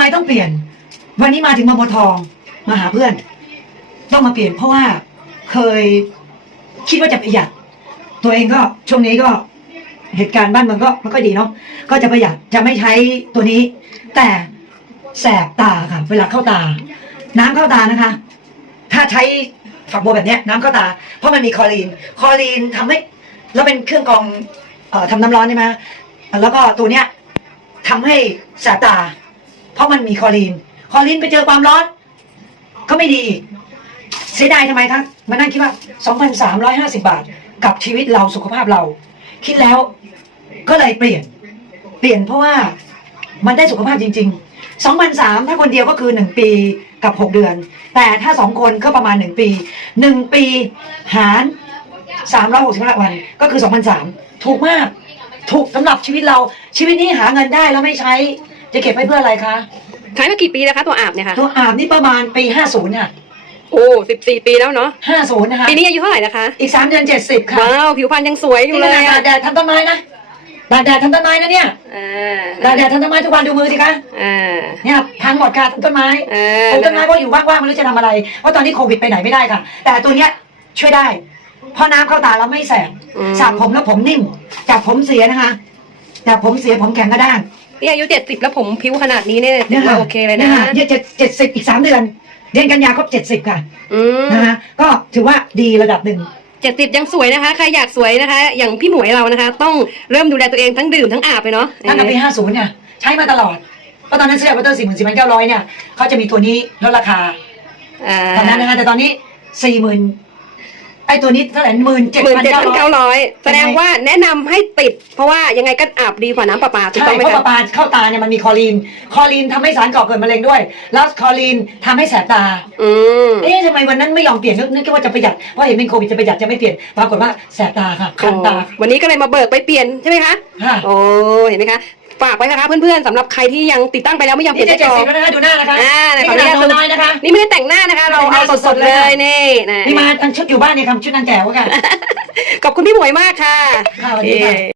ไมต้องเปลี่ยน วันนี้มาถึงมมทอง มาหาเพื่อน ต้องมาเปลี่ยน เพราะว่าเคยคิดว่าจะประหยัด ตัวเองก็ช่วงนี้ก็เหตุการณ์บ้านเมืองก็ม่ค่อยดีเนาะก็จะประหยัดจะไม่ใช้ตัวนี้ แต่แสบตาค่ะ เวลาเข้าตา น้ำเข้าตานะคะ ถ้าใช้ฝักบัวแบบนี้น้ำเข้าตา เพราะมันมีคอรีน คอรีนทำให้แล้วเป็นเครื่องกรองเอ่อทำน้ำร้อนใช่ไหมแล้วก็ตัวเนี้ยทำให้แสบตา ราะมันมีคอรีน คอรีนไปเจอความร้อน ก็ไม่ดี เสียดายทำไมคะมานั่งคิดว่า 2,350 บาท กับชีวิตเราสุขภาพเรา คิดแล้วก็เลยเปลี่ยน เปลี่ยนเพราะว่ามันได้สุขภาพจริง ๆ2,003ถ้าคนเดียวก็คือ 1 ปีกับ 6 เดือน แต่ถ้า 2 คนก็ประมาณ 1 ปี 1 ปีหาร365 วัน ก็คือ 2,003 ถูกมาก ถูกสำหรับชีวิตเราชีวิตนี้หาเงินได้แล้วไม่ใช้ จะเก็บไว้เพื่ออะไรคะขายมากี่ปีแล้วคะตัวอาบเนี่ยค่ะ ตัวอาบนี่ประมาณปี50ค่ะโอ้สิบสี่ปีแล้วเนาะ50นะคะปีนี้อายุเท่าไหร่นะคะ อีก3เดือน70ค่ะว้าวผิวพรรณยังสวยอยู่นี่เลขยนาดตาอะกแดดทำต้นไม้นะตากแดดทำต้นไม้นะเนี่ยอ่าตากแดดทำต้นไม้ทุกวันดูมือสิคะอ่าเนี่ยพังหมดค่ะต้นไม้อ่าปลูกต้นไม้เพราะอยู่ว่างๆไม่รู้จะทำอะไรเพราะตอนนี้โควิดไปไหนไม่ได้ค่ะ แต่ตัวเนี้ยช่วยได้เพราะน้ำเข้าตาแล้วไม่แสบ อืม สระผมแล้วผมนิ่มจากผมเสียนะคะจากผมเสียผมแข็งกระด้าง นี่อายุเจ็ดสิบแล้วผมผิวขนาดนี้เนี่ยถืเนี่ยอว่าโอเคเลยนะเจ็ดเจ็ดเจ็ดสิบอีกสามเดือน เดือนกันยาครบเจ็ดสิบค่ะอืมนะคะก็ถือว่าดีระดับหนึ่งเจ็ดสิบยังสวยนะคะใครอยากสวยนะคะ อย่างพี่หมวยเรานะคะ ต้องเริ่มดูแลตัวเองทั้งดื่มทั้งอาบเลยเนาะตั้งแต่ปีห้าศูนย์เนี่ยใช้มาตลอดเพราะตอนนั้นซื้อวัตเตอร์สี่หมื่นสี่พันเก้าร้อยเนี่ยเขาจะมีตัวนี้ลดราคาอ่าตอนนั้นนะคะแต่ตอนนี้สี่หมื่น ไอตัวนี้เท่าไหร่หมื่นเจ็ดหมื่นพันเจ็ดเก้าพันร้เก้าอยร้อยแสดงว่าแนะนำให้ติด เพราะว่ายังไงก็อาบดีกว่าน้ำประปาถูกใช่ต้องไหมเพราะปคะลาปลาเข้าตาเนี่ยมันมีคลอรีนคลอรีนทำให้สารก่อเกิดมะเร็งด้วย แล้วคลอรีนทำให้แสบตา อืม เอ๊ะทำไมวันนั้นไม่ยอมเปลี่ยนนึกนึกว่าจะประหยัดเพราะเห็นเป็นโควิดจะประหยัดจะไม่เปลี่ยนปรากฏว่าแสบตาค่ะคันตาวันนี้ก็เลยมาเบิกไปเปลี่ยนใช่ไหมคะ ค่ะ โอ้ เห็นไหมคะ ฝากไว้นะคะเพื่อนๆสำหรับใครที่ยังติดตั้งไปแล้วไม่ยอมเปลี่นี่ยนหจะน้าเจ็ดจอสิบแล้วนะคะดูหน้านะคะ อ่า น้อยนะคะนี่ไม่ได้แต่งหน้านะคะ เราเอาสดๆเลยนี่นะนี่มาทั้งชุดอยู่บ้านเนี่ยคำชุดนางแจ๋วค่ะ ขอบคุณพี่หมวยมากค่ะค่ะสวัสดีค่ะเย้